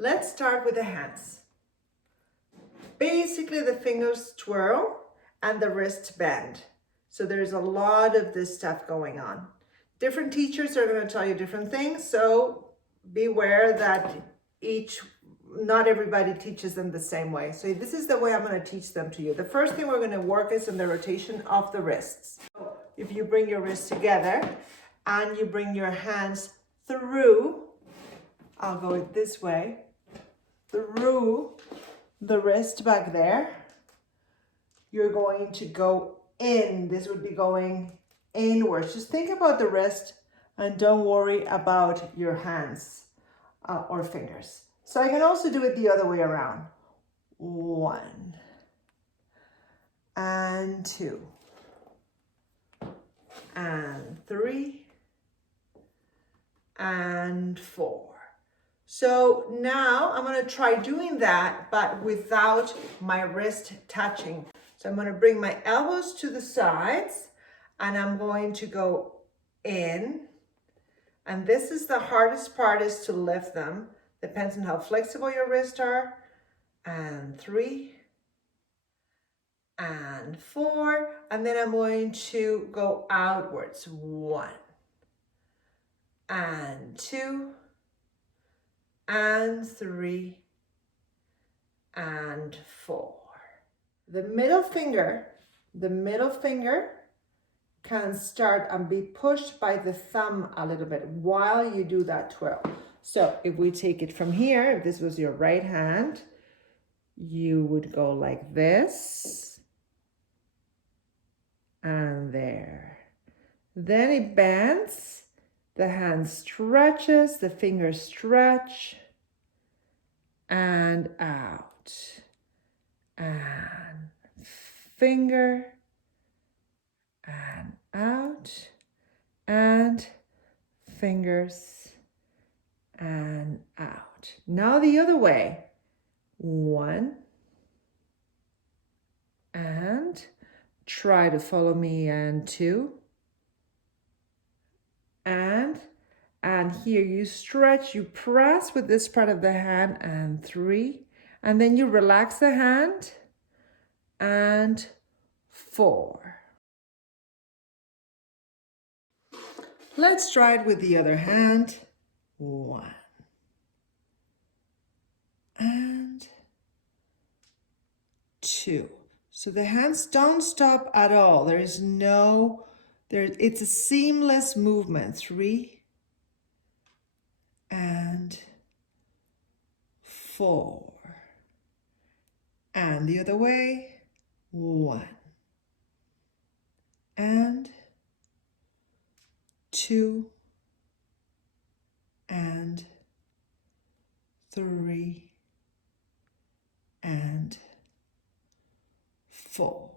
Let's start with the hands. Basically, the fingers twirl and the wrist bend. So there's a lot of this stuff going on. Different teachers are going to tell you different things, so beware that not everybody teaches them the same way. So this is the way I'm going to teach them to you. The first thing we're going to work is in the rotation of the wrists. So if you bring your wrists together and you bring your hands through, I'll go this way, through the wrist back there, you're going to go in. This would be going inwards. Just think about the wrist and don't worry about your hands or fingers. So I can also do it the other way around. 1 and 2 and 3 and 4. So now I'm going to try doing that, but without my wrist touching. So I'm going to bring my elbows to the sides and I'm going to go in. And this is the hardest part, is to lift them. Depends on how flexible your wrists are. And 3 and 4. And then I'm going to go outwards. 1 and 2 and 3 and 4. The middle finger can start and be pushed by the thumb a little bit while you do that twirl. So if we take it from here, if this was your right hand, you would go like this and there. Then it bends, the hand stretches, the fingers stretch and out and finger and out and fingers and out. Now the other way. 1 and try to follow me, and 2 and here you stretch, you press with this part of the hand, and 3, and then you relax the hand, and 4. Let's try it with the other hand. 1 and 2. So the hands don't stop at all. It's a seamless movement. 3 and 4. And the other way. 1 and 2 and 3 and 4.